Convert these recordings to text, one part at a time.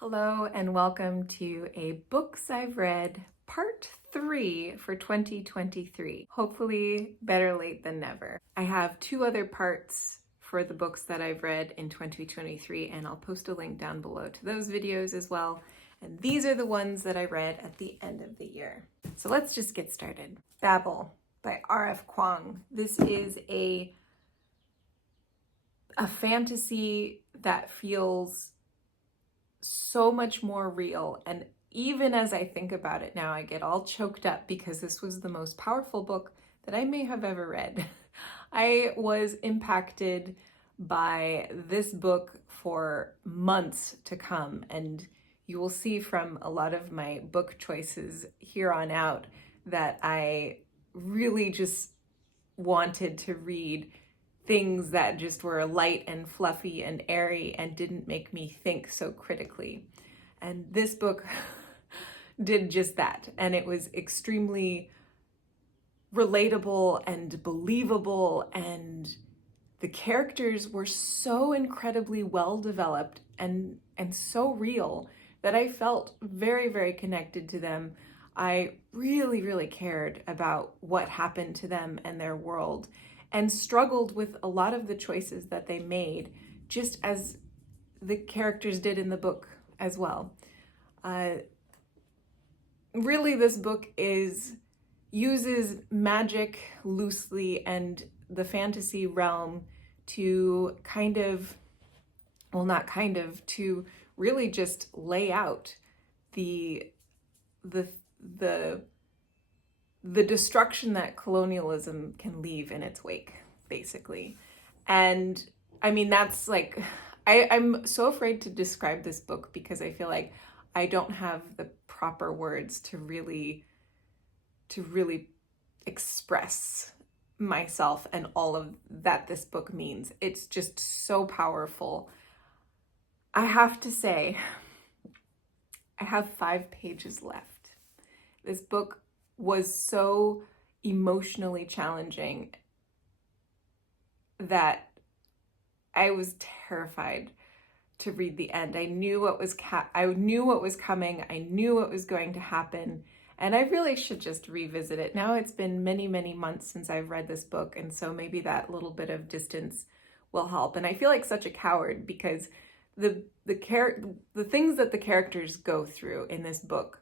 Hello and welcome to a Books I've Read Part 3 for 2023. Hopefully better late than never. I have two other parts for the books that I've read in 2023 and I'll post a link down below to those videos as well. And these are the ones that I read at the end of the year. So let's just get started. Babel by R.F. Kuang. This is a fantasy that feels so much more real, and even as I think about it now, I get all choked up because this was the most powerful book that I may have ever read. I was impacted by this book for months to come, and you will see from a lot of my book choices here on out that I really just wanted to read things that just were light and fluffy and airy and didn't make me think so critically. And this book did just that. And it was extremely relatable and believable, and the characters were so incredibly well developed and so real that I felt very, very connected to them. I really, really cared about what happened to them and their world, and struggled with a lot of the choices that they made, just as the characters did in the book as well. Really, this book uses magic loosely and the fantasy realm to to really just lay out the destruction that colonialism can leave in its wake, basically. And I mean, that's like, I'm so afraid to describe this book because I feel like I don't have the proper words to really express myself and all of that this book means. It's just so powerful. I have to say, I have 5 pages left. This book was so emotionally challenging that I was terrified to read the end. I knew what was coming. I knew what was going to happen, and I really should just revisit it. Now it's been many, many months since I've read this book, and so maybe that little bit of distance will help. And I feel like such a coward because the things that the characters go through in this book,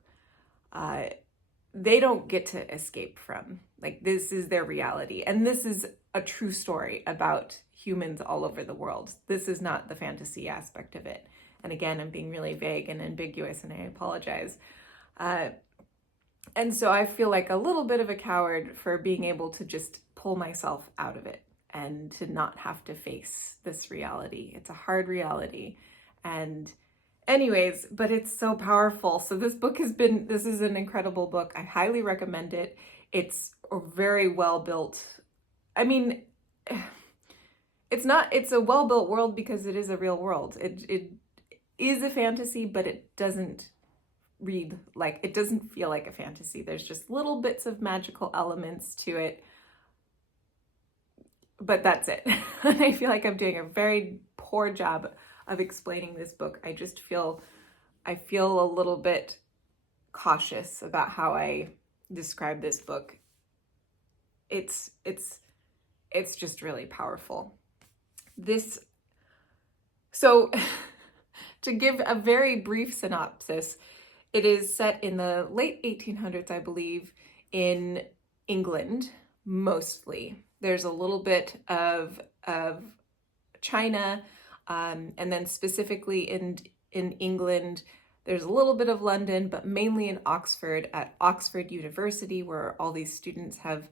they don't get to escape from. Like, this is their reality. And this is a true story about humans all over the world. This is not the fantasy aspect of it. And again, I'm being really vague and ambiguous, and I apologize. And so I feel like a little bit of a coward for being able to just pull myself out of it and to not have to face this reality. It's a hard reality. And anyways, but it's so powerful. So this is an incredible book. I highly recommend it. It's a very well built, I mean, it's a well built world because it is a real world. It is a fantasy, but it doesn't feel like a fantasy. There's just little bits of magical elements to it, but that's it. And I feel like I'm doing a very poor job of explaining this book. I feel a little bit cautious about how I describe this book. It's just really powerful. So to give a very brief synopsis, it is set in the late 1800s, I believe, in England, mostly. There's a little bit of China, and then specifically in England, there's a little bit of London, but mainly in Oxford, at Oxford University, where all these students have,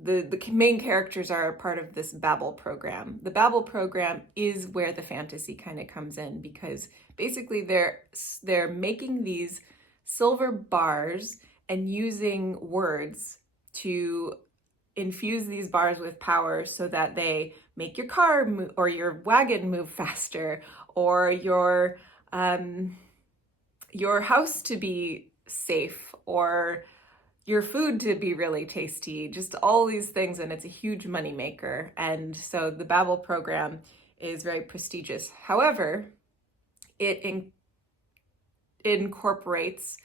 the main characters are a part of this Babble program. The Babble program is where the fantasy kind of comes in, because basically they're making these silver bars and using words to infuse these bars with power so that they make your car move, or your wagon move faster, or your house to be safe, or your food to be really tasty, just all these things. And it's a huge moneymaker. And so the Babble program is very prestigious. However, it incorporates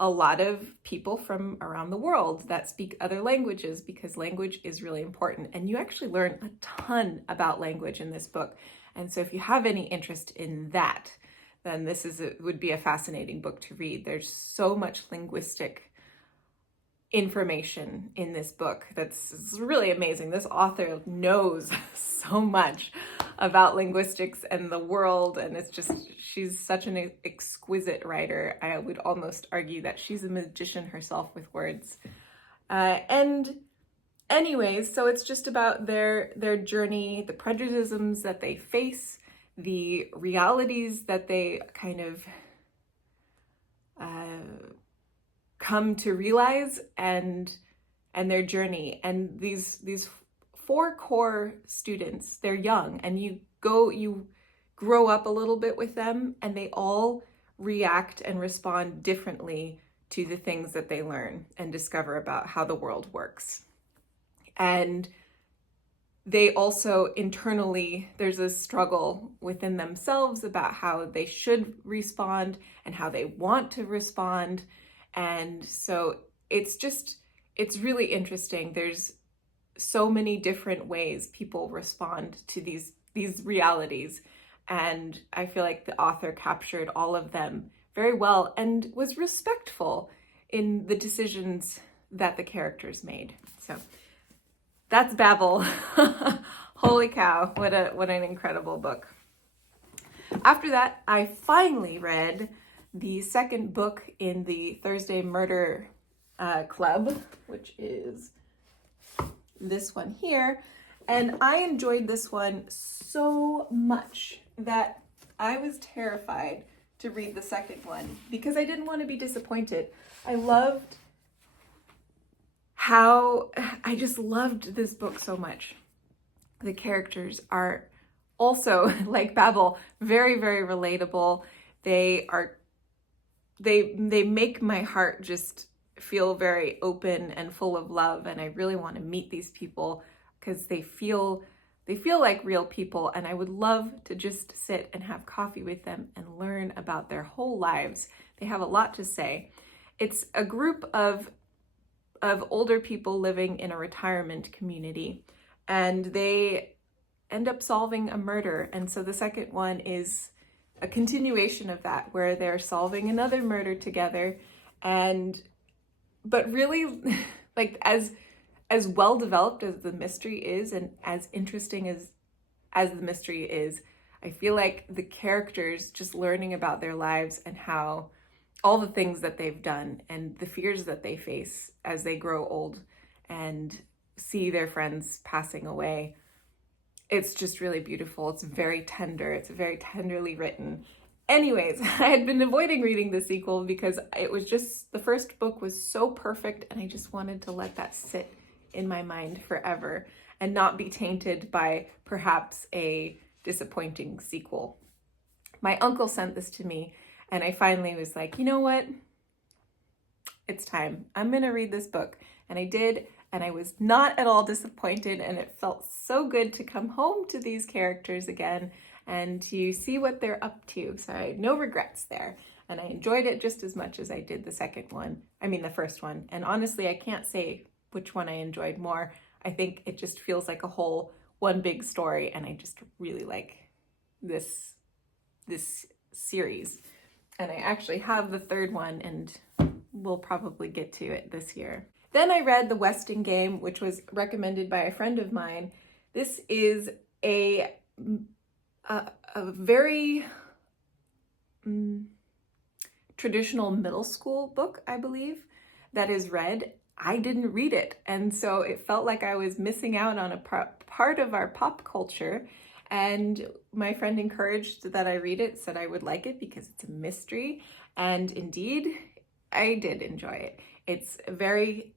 a lot of people from around the world that speak other languages, because language is really important. And you actually learn a ton about language in this book. And so if you have any interest in that, then this would be a fascinating book to read. There's so much linguistic information in this book that's really amazing. This author knows so much about linguistics and the world, and she's such an exquisite writer. I would almost argue that she's a magician herself with words. And anyways, so it's just about their journey, the prejudices that they face, the realities that they kind of come to realize, and their journey. And these 4 core students, they're young, and you grow up a little bit with them, and they all react and respond differently to the things that they learn and discover about how the world works. And they also internally, there's a struggle within themselves about how they should respond and how they want to respond. And so it's really interesting. There's so many different ways people respond to these realities. And I feel like the author captured all of them very well and was respectful in the decisions that the characters made. So that's Babel. Holy cow, what an incredible book. After that, I finally read the second book in the Thursday Murder Club, which is this one here. And I enjoyed this one so much that I was terrified to read the second one because I didn't want to be disappointed. I just loved this book so much. The characters are also, like Babel, very, very relatable. They make my heart just feel very open and full of love, and I really want to meet these people because they feel like real people, and I would love to just sit and have coffee with them and learn about their whole lives. They have a lot to say. It's a group of older people living in a retirement community, and they end up solving a murder. And so the second one is a continuation of that, where they're solving another murder together. But really, like, as well developed as the mystery is, and as interesting as the mystery is, I feel like the characters just learning about their lives and how all the things that they've done and the fears that they face as they grow old and see their friends passing away. It's just really beautiful. It's very tender. It's very tenderly written. Anyways, I had been avoiding reading the sequel because it was just, the first book was so perfect, and I just wanted to let that sit in my mind forever and not be tainted by perhaps a disappointing sequel. My uncle sent this to me, and I finally was like, you know what? It's time. I'm going to read this book. And I did, and I was not at all disappointed, and it felt so good to come home to these characters again and to see what they're up to. So I had no regrets there. And I enjoyed it just as much as I did the first one. And honestly, I can't say which one I enjoyed more. I think it just feels like a whole one big story, and I just really like this series. And I actually have the third one, and we'll probably get to it this year. Then I read The Weston Game, which was recommended by a friend of mine. This is a very traditional middle school book, I believe, that is read. I didn't read it, and so it felt like I was missing out on a part of our pop culture. And my friend encouraged that I read it, said I would like it because it's a mystery, and indeed, I did enjoy it. It's a very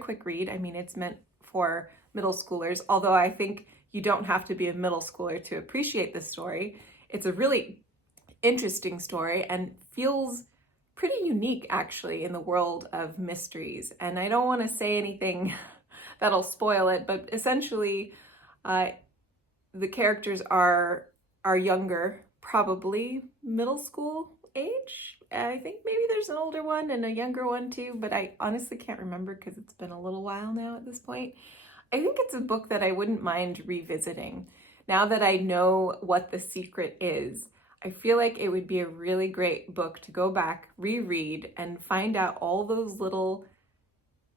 quick read. I mean, it's meant for middle schoolers, although I think you don't have to be a middle schooler to appreciate this story. It's a really interesting story and feels pretty unique, actually, in the world of mysteries. And I don't want to say anything that'll spoil it, but essentially, the characters are younger, probably middle school age. I think maybe there's an older one and a younger one too, but I honestly can't remember because it's been a little while now at this point. I think it's a book that I wouldn't mind revisiting. Now that I know what the secret is, I feel like it would be a really great book to go back, reread, and find out all those little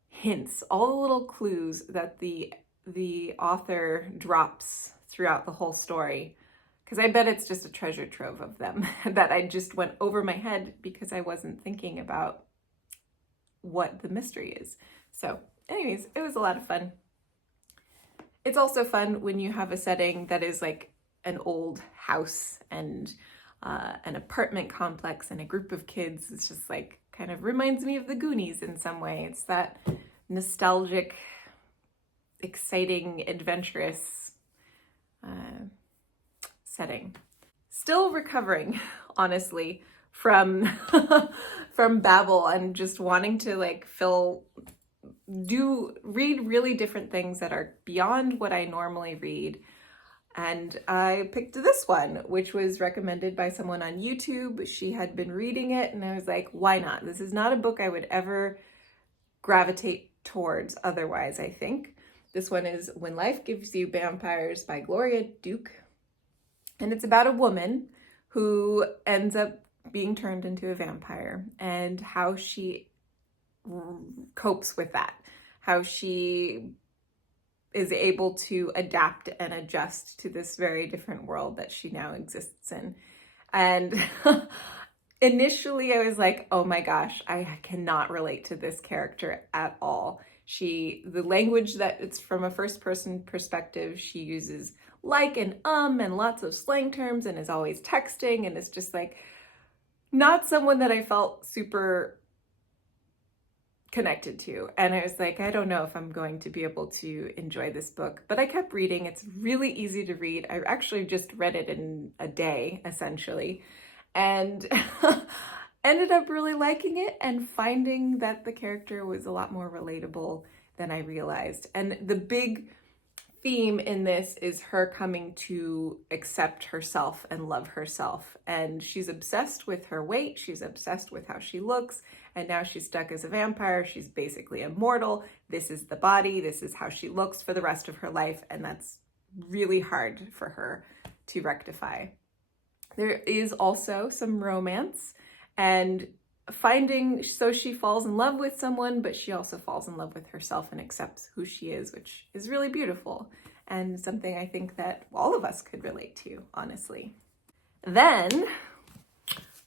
hints, all the little clues that the author drops throughout the whole story. Because I bet it's just a treasure trove of them that I just went over my head because I wasn't thinking about what the mystery is. So anyways, it was a lot of fun. It's also fun when you have a setting that is like an old house and an apartment complex and a group of kids. It's just like kind of reminds me of the Goonies in some way. It's that nostalgic, exciting, adventurous setting. Still recovering, honestly, from from Babel and just wanting to like read really different things that are beyond what I normally read. And I picked this one, which was recommended by someone on YouTube. She had been reading it and I was like, why not? This is not a book I would ever gravitate towards otherwise, I think. This one is When Life Gives You Vampires by Gloria Duke. And it's about a woman who ends up being turned into a vampire and how she copes with that, how she is able to adapt and adjust to this very different world that she now exists in. And initially I was like, oh my gosh, I cannot relate to this character at all. The language that it's from a first person perspective, she uses like and lots of slang terms and is always texting and is just like not someone that I felt super connected to. And I was like, I don't know if I'm going to be able to enjoy this book, but I kept reading. It's really easy to read. I actually just read it in a day, essentially, and ended up really liking it and finding that the character was a lot more relatable than I realized. And the big theme in this is her coming to accept herself and love herself. And she's obsessed with her weight. She's obsessed with how she looks. And now she's stuck as a vampire. She's basically immortal. This is the body. This is how she looks for the rest of her life. And that's really hard for her to rectify. There is also some romance and so she falls in love with someone, but she also falls in love with herself and accepts who she is, which is really beautiful and something I think that all of us could relate to, honestly. Then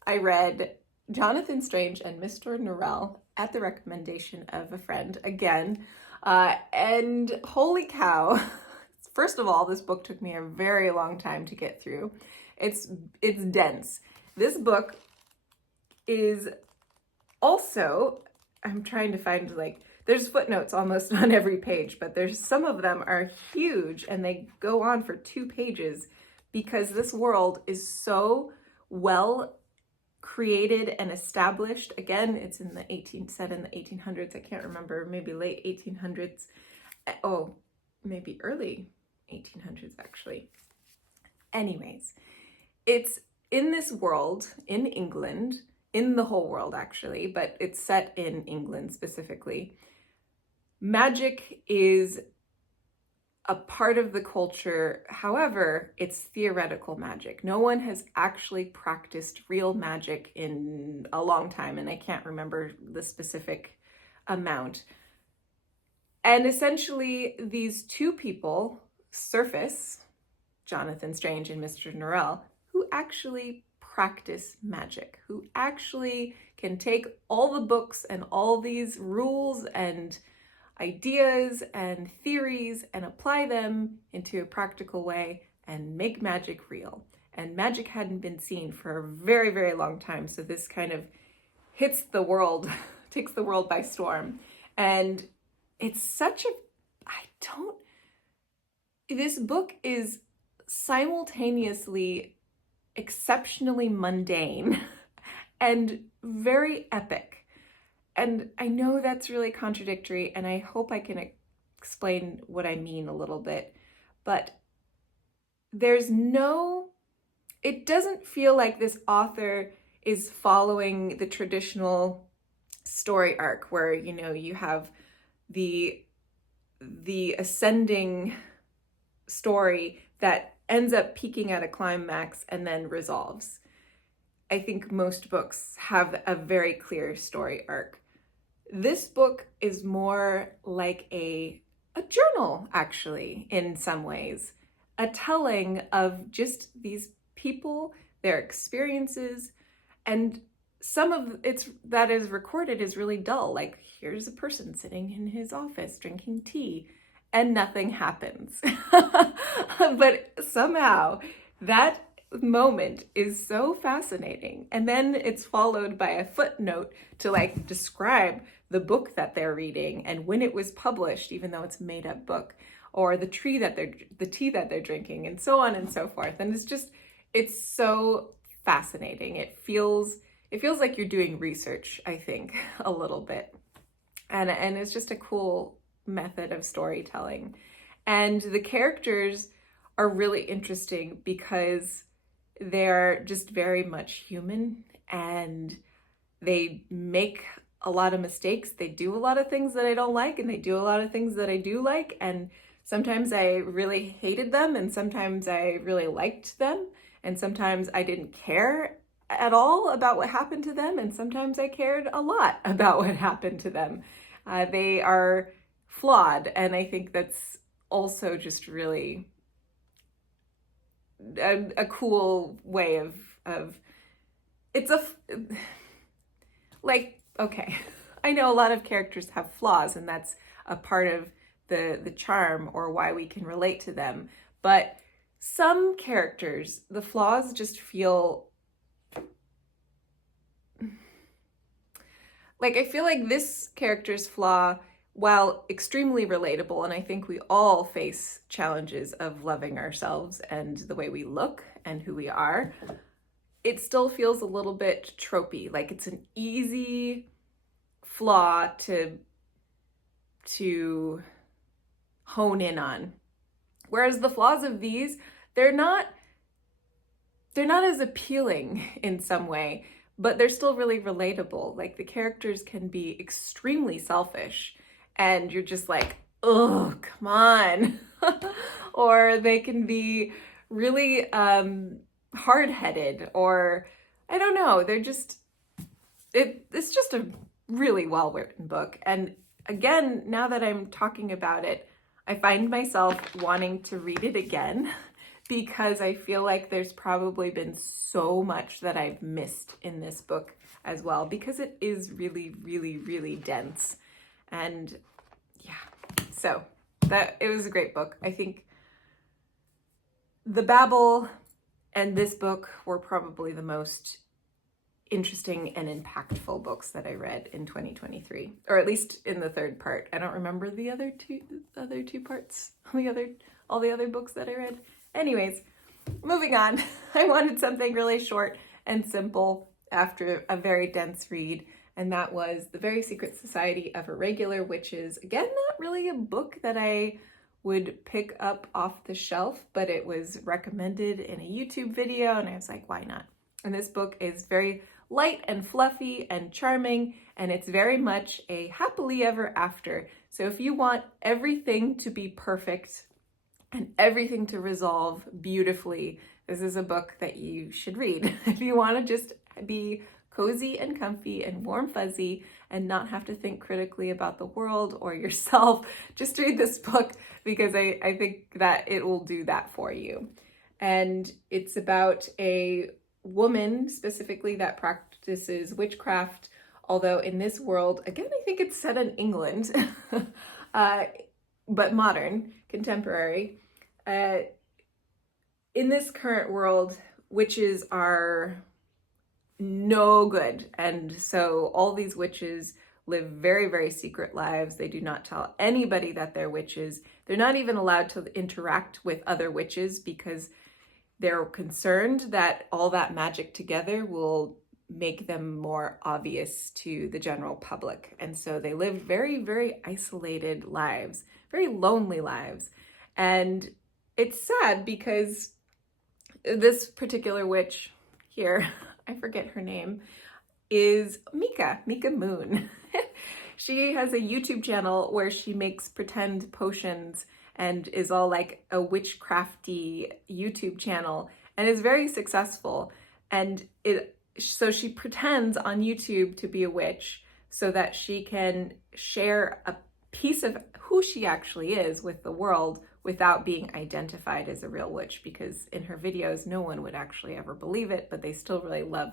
I read Jonathan Strange and Mr. Norrell at the recommendation of a friend again, and holy cow. First of all, this book took me a very long time to get through. It's dense. This book is also, I'm trying to find there's footnotes almost on every page, but some of them are huge and they go on for 2 pages because this world is so well created and established. Again, it's set in the 1800s. I can't remember, maybe late 1800s. Oh, maybe early 1800s actually. Anyways, it's in this world in England, in the whole world actually, but it's set in England specifically. Magic is a part of the culture. However, it's theoretical magic. No one has actually practiced real magic in a long time, and I can't remember the specific amount. And essentially, these 2 people surface, Jonathan Strange and Mr. Norrell, who actually practice magic, who actually can take all the books and all these rules and ideas and theories and apply them into a practical way and make magic real. And magic hadn't been seen for a very, very long time. So this kind of hits the world, takes the world by storm. And it's this book is simultaneously exceptionally mundane and very epic. And I know that's really contradictory, and I hope I can explain what I mean a little bit, but it doesn't feel like this author is following the traditional story arc where, you know, you have the ascending story that ends up peaking at a climax and then resolves. I think most books have a very clear story arc. This book is more like a journal, actually, in some ways, a telling of just these people, their experiences, and some of it that is recorded is really dull. Like, here's a person sitting in his office drinking tea and nothing happens. But somehow that moment is so fascinating. And then it's followed by a footnote to like describe the book that they're reading and when it was published, even though it's a made up book, or the tea that they're drinking, and so on and so forth. And it's so fascinating. It feels like you're doing research, I think, a little bit. And it's just a cool method of storytelling. And the characters are really interesting because they're just very much human, and they make a lot of mistakes. They do a lot of things that I don't like, and they do a lot of things that I do like. And sometimes I really hated them, and sometimes I really liked them, and sometimes I didn't care at all about what happened to them, and sometimes I cared a lot about what happened to them. They are flawed, and I think that's also just really a cool way of it's like, okay, I know a lot of characters have flaws, and that's a part of the charm or why we can relate to them, but some characters, the flaws just feel like, I feel like this character's flaw, while extremely relatable, and I think we all face challenges of loving ourselves and the way we look and who we are, it still feels a little bit tropey. Like, it's an easy flaw to hone in on. Whereas the flaws of these, they're not as appealing in some way, but they're still really relatable. Like, the characters can be extremely selfish, and you're just like, oh, come on. Or they can be really hard-headed, or I don't know. It's just a really well-written book. And again, now that I'm talking about it, I find myself wanting to read it again because I feel like there's probably been so much that I've missed in this book as well, because it is really, really, really dense. And yeah, so it was a great book. I think the Babble and this book were probably the most interesting and impactful books that I read in 2023, or at least in the third part. I don't remember the other two parts, all the other books that I read. Anyways, moving on. I wanted something really short and simple after a very dense read, and that was The Very Secret Society of Irregular Witches. Again, not really a book that I would pick up off the shelf, but it was recommended in a YouTube video, and I was like, why not? And this book is very light and fluffy and charming, and it's very much a happily ever after. So if you want everything to be perfect and everything to resolve beautifully, this is a book that you should read. If you want to just be cozy and comfy and warm fuzzy and not have to think critically about the world or yourself, just read this book, because I think that it will do that for you. And it's about a woman specifically that practices witchcraft, although in this world, again, I think it's set in England, but modern, contemporary. In this current world, witches are no good. And so all these witches live very, very secret lives. They do not tell anybody that they're witches. They're not even allowed to interact with other witches because they're concerned that all that magic together will make them more obvious to the general public. And so they live very, very isolated lives, very lonely lives. And it's sad because this particular witch here, I forget her name, is Mika Moon. She has a YouTube channel where she makes pretend potions and is all like a witchcrafty YouTube channel and is very successful. And so she pretends on YouTube to be a witch so that she can share a piece of who she actually is with the world without being identified as a real witch, because in her videos, no one would actually ever believe it, but they still really love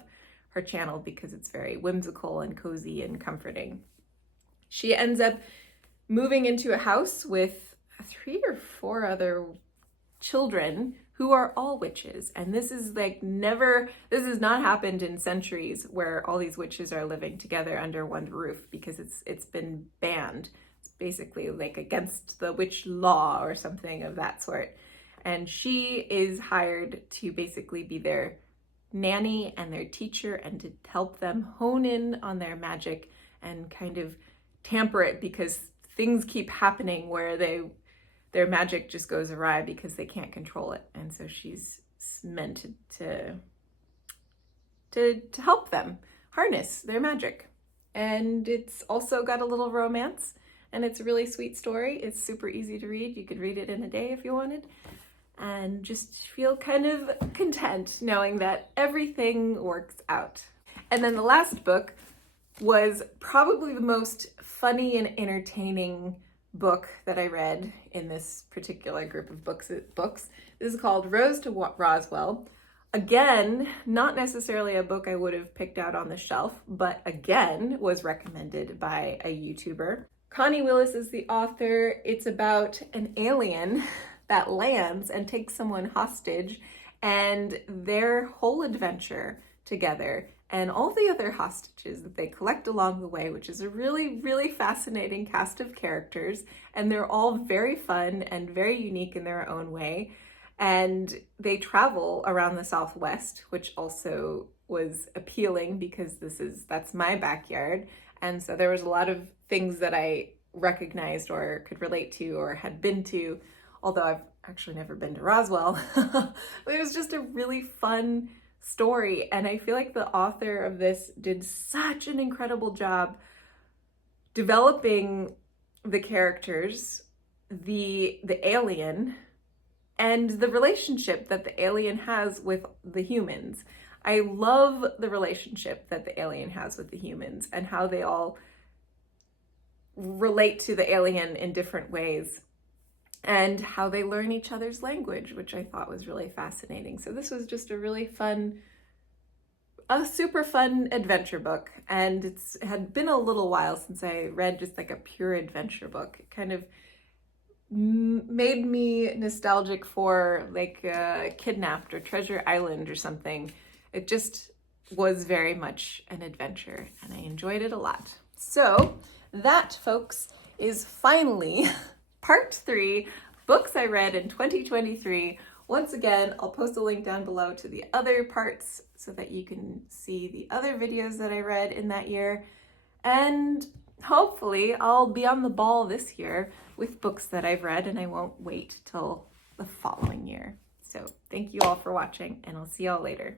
her channel because it's very whimsical and cozy and comforting. She ends up moving into a house with 3 or 4 other children who are all witches. And this is like this has not happened in centuries where all these witches are living together under one roof, because it's been banned. It's basically like against the witch law or something of that sort. And she is hired to basically be their nanny and their teacher and to help them hone in on their magic and kind of tamper it, because things keep happening where their magic just goes awry because they can't control it. And so she's meant to help them harness their magic. And it's also got a little romance, and it's a really sweet story. It's super easy to read. You could read it in a day if you wanted, and just feel kind of content knowing that everything works out. And then the last book was probably the most funny and entertaining book that I read in this particular group of books. This is called Rose to Roswell. Again, not necessarily a book I would have picked out on the shelf, but again, was recommended by a YouTuber. Connie Willis is the author. It's about an alien that lands and takes someone hostage, and their whole adventure together and all the other hostages that they collect along the way, which is a really, really fascinating cast of characters. And they're all very fun and very unique in their own way. And they travel around the Southwest, which also was appealing because that's my backyard. And so there was a lot of things that I recognized or could relate to or had been to, although I've actually never been to Roswell. But it was just a really fun story, and I feel like the author of this did such an incredible job developing the characters, the alien, and the relationship that the alien has with the humans. I love the relationship that the alien has with the humans and how they all relate to the alien in different ways, and how they learn each other's language, which I thought was really fascinating. So this was just a really fun, a super fun adventure book. And it had been a little while since I read just like a pure adventure book. It kind of made me nostalgic for like Kidnapped or Treasure Island or something. It just was very much an adventure, and I enjoyed it a lot. So that, folks, is finally Part 3, books I read in 2023. Once again, I'll post a link down below to the other parts so that you can see the other videos that I read in that year. And hopefully I'll be on the ball this year with books that I've read, and I won't wait till the following year. So thank you all for watching, and I'll see y'all later.